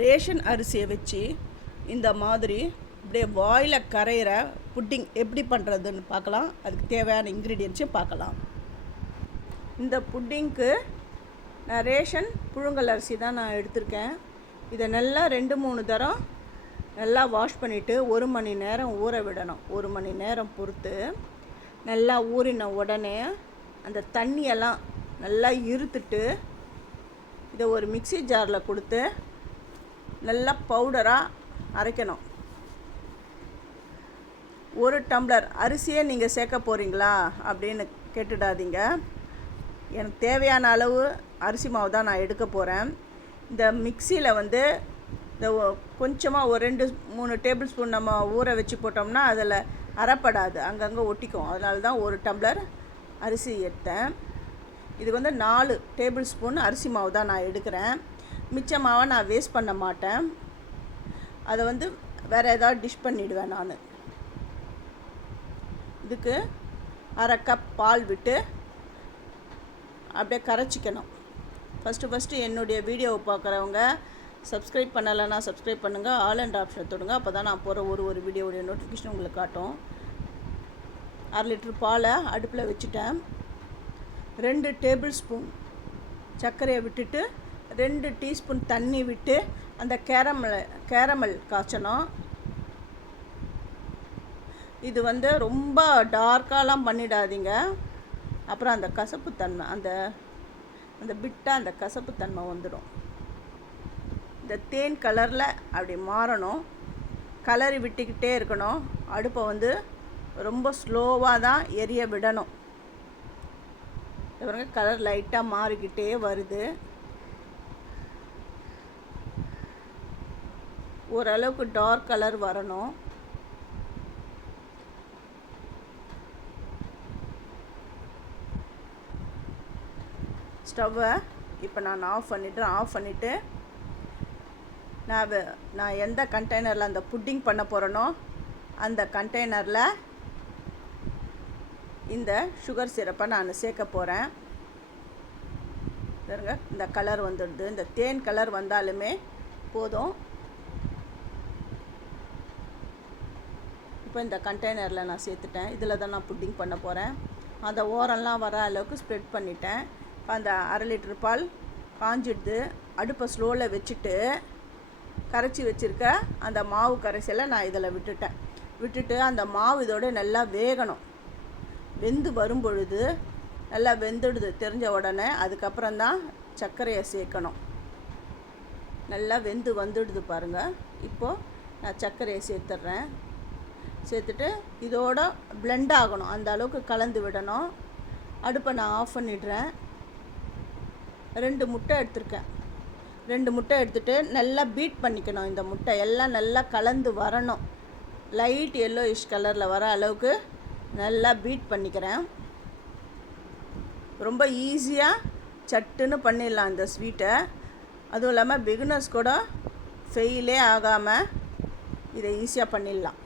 Ration அரிசியை வச்சு இந்த மாதிரி அப்படியே வாயில் கரையிற புட்டிங் எப்படி பண்ணுறதுன்னு பார்க்கலாம். அதுக்கு தேவையான இன்க்ரீடியன்ஸையும் பார்க்கலாம். இந்த புட்டிங்க்கு நான் ரேஷன் புழுங்கல் அரிசி தான் நான் எடுத்திருக்கேன். இதை நல்லா ரெண்டு மூணு தரம் நல்லா வாஷ் பண்ணிவிட்டு ஒரு மணி நேரம் ஊற விடணும். ஒரு மணி நேரம் பொறுத்து நல்லா ஊறின உடனே அந்த தண்ணியெல்லாம் நல்லா இருத்துட்டு இதை ஒரு மிக்ஸி ஜாரில் கொடுத்து நல்லா பவுடராக அரைக்கணும். ஒரு டம்ளர் அரிசியே நீங்கள் சேர்க்க போகிறீங்களா அப்படின்னு கேட்டுடாதீங்க. எனக்கு தேவையான அளவு அரிசி மாவு தான் நான் எடுக்க போகிறேன் இந்த மிக்சியில் வந்து இந்த கொஞ்சமாக ஒரு ரெண்டு மூணு டேபிள் ஸ்பூன் நம்ம ஊற வச்சு போட்டோம்னா அதில் அரைப்படாது. அங்கங்கே ஒட்டிக்கும். அதனால தான் ஒரு டம்ளர் அரிசி எடுத்தேன். இதுக்கு வந்து நாலு டேபிள் ஸ்பூன் அரிசி மாவு தான் நான் எடுக்கிறேன். மிச்ச நான் வேஸ்ட் பண்ண மாட்டேன். அதை வந்து வேறு ஏதாவது டிஷ் பண்ணிவிடுவேன் நான். இதுக்கு அரை கப் பால் விட்டு அப்படியே கரைச்சிக்கணும். ஃபஸ்ட்டு ஃபஸ்ட்டு என்னுடைய வீடியோவை பார்க்குறவங்க சப்ஸ்கிரைப் பண்ணலைன்னா சப்ஸ்கிரைப் பண்ணுங்கள் ஆல் அண்ட் ஆப்ஷன் தொடுங்க. அப்போ தான் நான் போகிற ஒரு ஒரு வீடியோவுடைய நோட்டிஃபிகேஷன் உங்களுக்கு காட்டும். அரை லிட்டர் பாலை அடுப்பில் வச்சுட்டேன். ரெண்டு டேபிள் ஸ்பூன் சர்க்கரையை விட்டுட்டு ரெண்டு டீஸ்பூன் தண்ணி விட்டு அந்த கேரமல் கேரமல் காய்ச்சணும். இது வந்து ரொம்ப டார்க்காலாம் பண்ணிடாதீங்க. அப்புறம் அந்த கசப்புத்தன்மை அந்த அந்த பிட்டாக அந்த கசப்புத்தன்மை வந்துடும். இந்த தேன் கலரில் அப்படி மாறணும். கலரி விட்டுக்கிட்டே இருக்கணும். அடுப்பை வந்து ரொம்ப ஸ்லோவாக தான் எரிய விடணும். பாருங்க கலர் லைட்டாக மாறிக்கிட்டே வருது. ஓரளவுக்கு டார்க் கலர் வரணும். ஸ்டவ்வை இப்போ நான் ஆஃப் பண்ணிவிட்டு ஆஃப் பண்ணிவிட்டு நான் நான் எந்த கண்டெய்னரில் அந்த புட்டிங் பண்ண போகிறேனோ அந்த கண்டெய்னரில் இந்த சுகர் சிரப்பை நான் சேர்க்க போகிறேன் பாருங்க இந்த கலர் வந்துடுது. இந்த தேன் கலர் வந்தாலுமே போதும். இப்போ இந்த கண்டெய்னரில் நான் சேர்த்துட்டேன். இதில் தான் நான் புட்டிங் பண்ண போகிறேன் அந்த ஓரம்லாம் வர அளவுக்கு ஸ்ப்ரெட் பண்ணிட்டேன். இப்போ அந்த அரை லிட்டர் பால் காஞ்சிடுது. அடுப்பை ஸ்லோவில் வச்சுட்டு கரைச்சி வச்சுருக்க அந்த மாவு கரைசலை நான் இதில் விட்டுட்டேன். விட்டுட்டு அந்த மாவு இதோட நல்லா வேகணும். வெந்து வரும் பொழுது நல்லா வெந்துடுது தெரிஞ்ச உடனே. அதுக்கப்புறம் தான் சர்க்கரையை சேர்க்கணும். நல்லா வெந்து வந்துடுது பாருங்கள் இப்போது நான் சர்க்கரையை சேர்த்துட்றேன். சேர்த்துட்டு இதோட பிளெண்ட் ஆகணும். அந்த அளவுக்கு கலந்து விடணும். அடுப்பை நான் ஆஃப் பண்ணிடுறேன். ரெண்டு முட்டை எடுத்திருக்கேன். ரெண்டு முட்டை எடுத்துகிட்டு நல்லா பீட் பண்ணிக்கணும் இந்த முட்டை. எல்லாம் நல்லா கலந்து வரணும். லைட் எல்லோயிஷ் கலரில் வர அளவுக்கு நல்லா பீட் பண்ணிக்கிறேன். ரொம்ப ஈஸியாக சட்டுன்னு பண்ணிடலாம் இந்த ஸ்வீட்டை அதுவும் இல்லாமல் பிகினர்ஸ் கூட ஃபெயிலே ஆகாமல் இதை ஈஸியாக பண்ணிடலாம்.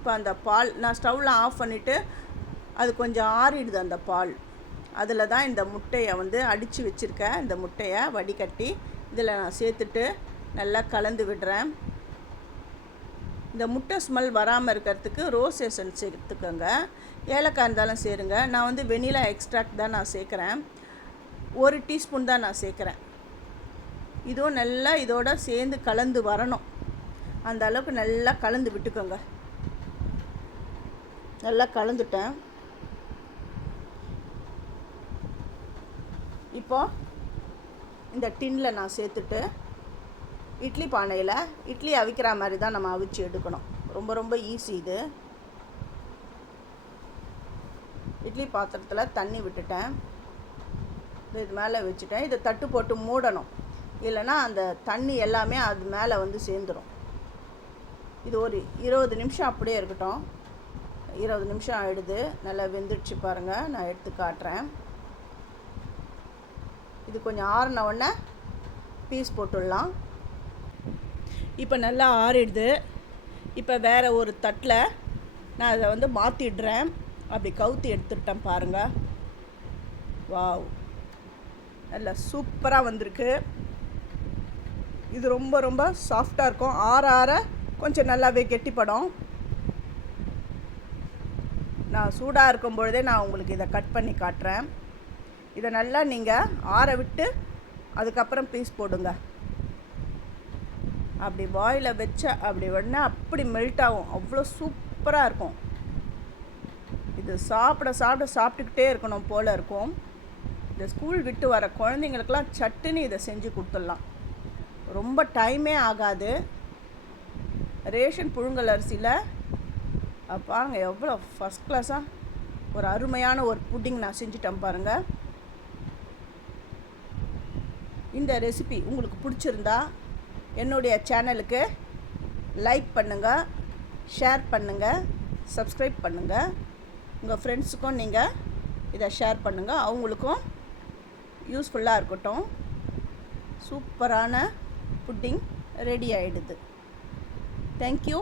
இப்போ அந்த பால் நான் ஸ்டவ்வில் ஆஃப் பண்ணிவிட்டு அது கொஞ்சம் ஆறிடுது அந்த பால். அதில் தான் இந்த முட்டையை வந்து அடித்து வச்சுருக்கேன். இந்த முட்டையை வடிகட்டி இதில் நான் சேர்த்துட்டு நல்லா கலந்து விடுறேன். இந்த முட்டை ஸ்மெல் வராமல் இருக்கிறதுக்கு ரோஸ் எசன்ஸ் சேர்த்துக்கோங்க ஏலக்காய் இருந்தாலும் சேருங்க. நான் வந்து வெனிலா எக்ஸ்ட்ராக்ட் தான் நான் சேர்க்குறேன். ஒரு டீஸ்பூன் தான் நான் சேர்க்குறேன். இதுவும் நல்லா இதோட சேர்ந்து கலந்து வரணும். அந்த அளவுக்கு நல்லா கலந்து விட்டுக்கோங்க. நல்லா கலந்துட்டேன். இப்போ இந்த டின்னில் நான் சேர்த்துட்டு இட்லி பானையில் இட்லி அவிக்கிற மாதிரி தான் நம்ம அவிச்சு எடுக்கணும். ரொம்ப ரொம்ப ஈஸி இது. இட்லி பாத்திரத்தில் தண்ணி விட்டுட்டேன். இது இது மேலே வச்சுட்டேன். இதை தட்டு போட்டு மூடணும். இல்லைன்னா அந்த தண்ணி எல்லாமே அது மேலே வந்து சேர்ந்துடும் இது ஒரு இருபது நிமிஷம் அப்படியே இருக்கட்டும். இருபது நிமிஷம் ஆயிடுது. நல்லா வெந்துடுச்சு பாருங்கள் நான் எடுத்து காட்டுறேன். இது கொஞ்சம் ஆறின உடனே பீஸ் போட்டுடலாம். இப்போ நல்லா ஆறிடுது. இப்போ வேறு ஒரு தட்டில் நான் அதை வந்து மாற்றிடுறேன் அப்படி கவுத்தி எடுத்துட்டேன் பாருங்கள் வாவ். நல்லா சூப்பராக வந்திருக்கு. இது ரொம்ப ரொம்ப சாஃப்டாக இருக்கும். ஆற ஆற கொஞ்சம் நல்லாவே கெட்டிப்படும். நான் சூடாக இருக்கும் பொழுதே நான் உங்களுக்கு இதை கட் பண்ணி காட்டுறேன். இதை நல்லா நீங்கள் ஆற விட்டு அதுக்கப்புறம் பீஸ் போடுங்க. அப்படி வாயில் வச்ச அப்படி உடனே அப்படி மெல்ட் ஆகும். அவ்வளோ சூப்பராக இருக்கும். இது சாப்பிட சாப்பிட சாப்பிட்டுக்கிட்டே இருக்கணும் போல் இருக்கும். இந்த ஸ்கூல் விட்டு வர குழந்தைங்களுக்கெல்லாம் சட்டுன்னு இதை செஞ்சு கொடுத்துடலாம். ரொம்ப டைமே ஆகாது. ரேஷன் புழுங்கல் அரிசியில் அது பாருங்க எவ்வளோ ஃபஸ்ட் கிளாஸாக ஒரு அருமையான ஒரு புட்டிங் நான் செஞ்சுட்டேன் பாருங்கள் இந்த ரெசிபி உங்களுக்கு பிடிச்சிருந்தா என்னுடைய சேனலுக்கு லைக் பண்ணுங்கள் ஷேர் பண்ணுங்கள் சப்ஸ்கிரைப் பண்ணுங்கள் உங்கள் ஃப்ரெண்ட்ஸுக்கும் நீங்கள் இதை ஷேர் பண்ணுங்கள் அவங்களுக்கும் யூஸ்ஃபுல்லாக இருக்கட்டும். சூப்பரான புட்டிங் ரெடி ஆகிடுது தேங்க்யூ